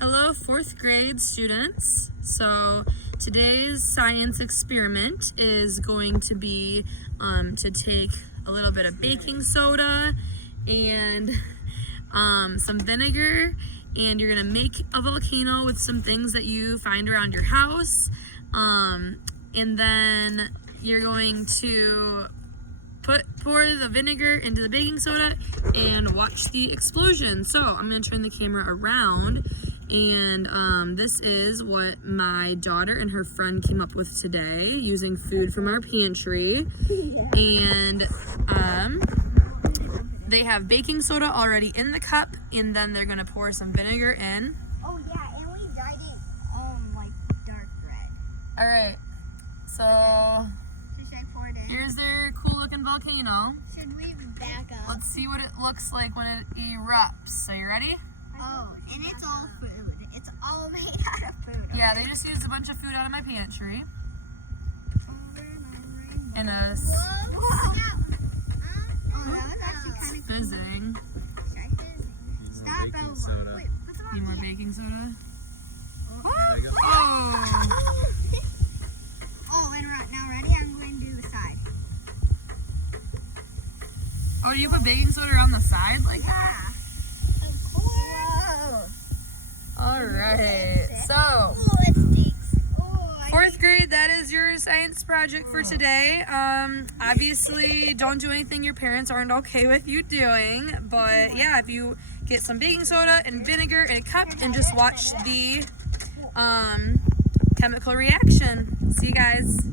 Hello, fourth grade students. So today's science experiment is going to be to take a little bit of baking soda and some vinegar, and you're gonna make a volcano with some things that you find around your house, and then you're going to pour the vinegar into the baking soda and watch the explosion. So I'm gonna turn the camera around, and this is what my daughter and her friend came up with today using food from our pantry. And they have baking soda already in the cup, and then they're gonna pour some vinegar in. Oh yeah, and we dyed it like dark red. All right, so Should I pour it in? here's their cool looking volcano. Should we back up? Let's see what it looks like when it erupts. So you ready? Oh, and it's all food. It's all made out of food. Yeah, they just used a bunch of food out of my pantry. And a Whoa! Oh, that was actually kind of fizzing. Stop baking over. soda. Wait, put them on Need more the- baking soda? Oh! Oh! And now ready? I'm going to do the side. Oh, you put baking soda on the side? Like, Yeah. Whoa. all right. So, Oh, it stinks. Oh, fourth grade, that is your science project for today. Obviously, don't do anything your parents aren't okay with you doing. But yeah, if you get some baking soda and vinegar in a cup and just watch the chemical reaction. See you guys.